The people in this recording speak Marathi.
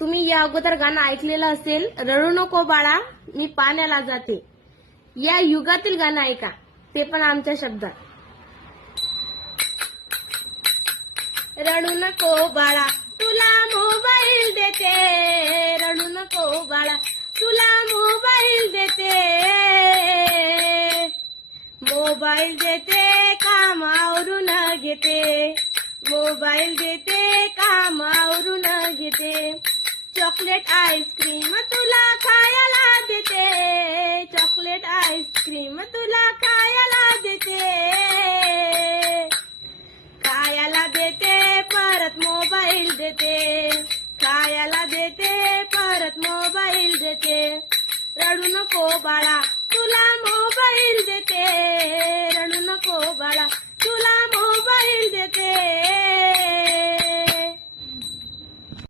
तुम्ही या अगोदर गाणं ऐकलेलं असेल रडू नको बाळा मी पाण्याला जाते. या युगातील गाणं ऐका ते पण आमच्या शब्दात. रडू नको बाळा तुला मोबाईल देते. रडू नको बाळा तुला मोबाईल देते. मोबाईल देते कामावरून घेते. मोबाईल देते कामा चॉकलेट आईस्क्रीम तुला खायला देते. चॉकलेट आईस्क्रीम तुला खायला देते. खायला देते परत मोबाईल देते. खायला देते परत मोबाईल देते. रडू नको बाळा तुला मोबाईल देते.